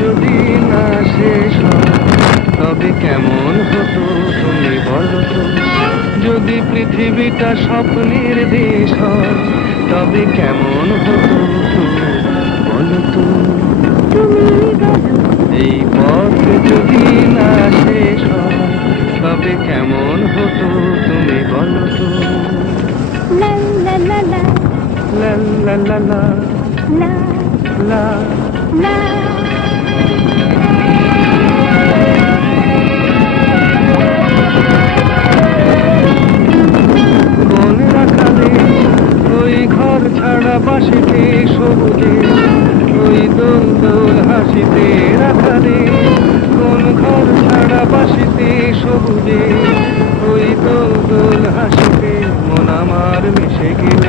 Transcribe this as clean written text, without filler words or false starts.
যদি না শেষ হয় তবে কেমন হতো তুমি বলো তো। যদি পৃথিবীটা স্বপ্নের দেশ হয় তবে কেমন হতো তুমি বলো তো। এই পথ যদি না শেষ হয় তবে কেমন হতো তুমি বলো তো। লা লা লা লা লা লা লা লা লা লা। লা। কোন রাখালে ওই ঘর ছাড়া বাসিতে সবুজে, ওই দোল দোল হাসিতে রাখালে কোন ঘর ছাড়া বাসিতে সবুজে, ওই দোল দোল হাসিতে মন আমার মিশে গেল